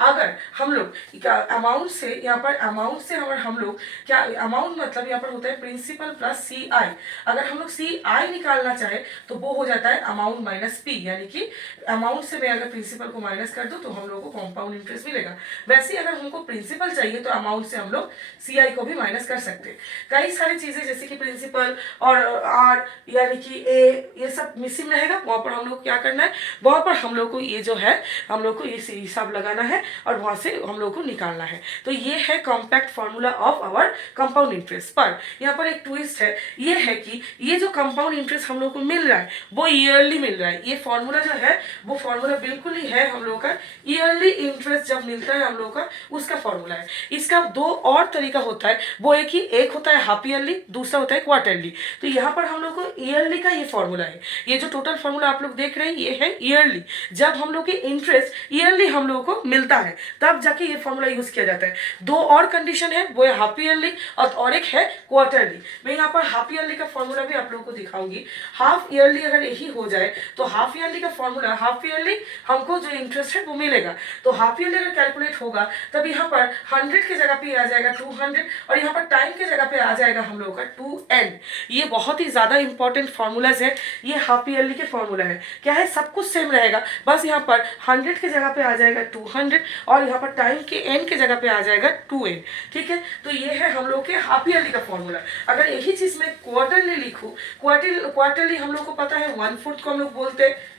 अगर हम लोग अमाउंट से यहाँ पर अमाउंट से हम लोग क्या अमाउंट मतलब यहाँ पर होता है प्रिंसिपल प्लस सी आई। अगर हम लोग सी आई निकालना चाहे तो वो हो जाता है अमाउंट माइनस पी, यानी कि अमाउंट से मैं अगर प्रिंसिपल को माइनस कर दूँ तो हम लोग को कॉम्पाउंड इंटरेस्ट मिलेगा। वैसे ही अगर हमको प्रिंसिपल चाहिए तो अमाउंट से हम लोग सी आई को भी माइनस कर सकते हैं। कई सारी चीज़ें जैसे कि प्रिंसिपल और आर यानी कि ए ये सब मिसिंग रहेगा, वहाँ पर हम लोग क्या करना है, वहाँ पर हम लोग को ये जो है हम लोग को ये हिसाब लगाना है और वहाँ से हम लोग को निकालना है। तो ये है compact formula of our compound interest. पर यहाँ पर एक ट्विस्ट है, ये है कि ये जो कंपाउंड इंटरेस्ट हम लोग को मिल रहा है वो ईयरली मिल रहा है। ये फॉर्मूला जो है वो फॉर्मूला बिल्कुल ही है हम लोग का ईयरली इंटरेस्ट जब मिलता है हम लोग का उसका फॉर्मूला है। इसका दो और तरीका होता है, वो एक होता है हाफ ईयरली, दूसरा होता है क्वार्टरली। तो यहाँ पर हम लोग को ईयरली का ये फॉर्मूला है। ये जो टोटल फॉर्मूला आप लोग देख रहे हैं ये है ईयरली। जब हम लोग की इंटरेस्ट ईयरली हम लोग को मिलता है तब जाके ये फॉर्मूला यूज किया जाता है। दो और कंडीशन है, वो है हाफ ईयरली और एक है क्वार्टरली। मैं यहाँ पर हाफ ईयरली का फॉर्मूला भी आप लोगों को दिखाऊंगी। हाफ ईयरली अगर यही हो जाए तो हाफ ईयरली का फॉर्मूला, हाफ ईयरली हमको जो इंटरेस्ट है वो मिलेगा तो हाफ ईयरली अगर कैलकुलेट होगा तब यहाँ पर 100 की जगह पे आ जाएगा 200 और यहाँ पर टाइम की जगह पे आ जाएगा हम लोग का 2n। ये बहुत ही ज़्यादा इंपॉर्टेंट फॉर्मूलाज है। ये हाफ ईयरली के फॉर्मूला है। क्या है, सब कुछ सेम रहेगा, बस यहाँ पर 100 की जगह पे आ जाएगा 200 और यहाँ पर टाइम के n की जगह पे आ जाएगा 2n। ठीक है, तो ये है हम लोग के हाफ ईयरली का फॉर्मूला। अगर यही चीज़ मैं क्वार्टरली लिखूँ, क्वार्टरली हम लोग को पता है 1/4 को हम लोग बोलते हैं।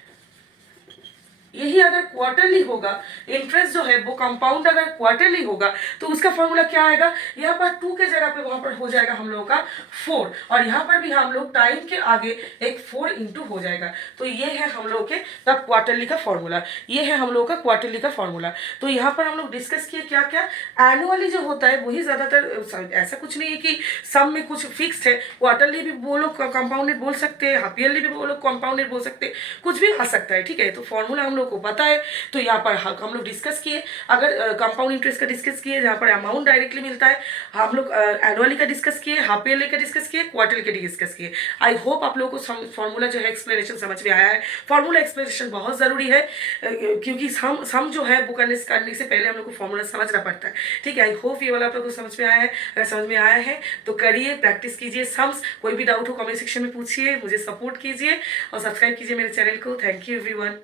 यही अगर क्वार्टरली होगा, इंटरेस्ट जो है वो कंपाउंड अगर क्वार्टरली होगा तो उसका फॉर्मूला क्या आएगा, यहाँ पर 2 के जगह पे वहां पर हो जाएगा हम लोगों का 4 और यहाँ पर भी हम लोग टाइम के आगे एक 4 इंटू हो जाएगा। तो ये है हम लोग के तब क्वार्टरली का फॉर्मूला, ये है हम लोग का क्वार्टरली का फॉर्मूला। तो यहाँ पर हम लोग डिस्कस किए क्या क्या, एनुअली जो होता है वही ज़्यादातर, ऐसा कुछ नहीं है कि सब में कुछ फिक्स्ड है। क्वार्टरली भी वो लोग कंपाउंडेड बोल सकते हैं, हाफ ईयरली भी वो लोग कंपाउंडेड बोल सकते हैं, कुछ भी आ सकता है। ठीक है, तो फॉर्मूला हम लोग को पता है। तो यहाँ पर हम लोग डिस्कस किए, अगर कंपाउंड इंटरेस्ट का डिस्कस किए जहाँ पर अमाउंट डायरेक्टली मिलता है, हम लोग एनुअली का डिस्कस किए, हाफ ईयरली का डिस्कस किए, क्वार्टरली का डिस्कस किए। आई होप आप लोगों को फॉर्मूला जो है एक्सप्लेनेशन समझ में आया है। फॉर्मूला एक्सप्लेनेशन बहुत ज़रूरी है क्योंकि सम जो है वो करने से पहले हम लोग को फॉर्मूला समझना पड़ता है। ठीक है, आई होप ये वाला आप लोग को समझ में आया है। अगर समझ में आया है तो करिए, प्रैक्टिस कीजिए सम्स। कोई भी डाउट हो कमेंट सेक्शन में पूछिए, मुझे सपोर्ट कीजिए और सब्सक्राइब कीजिए मेरे चैनल को। Thank you everyone.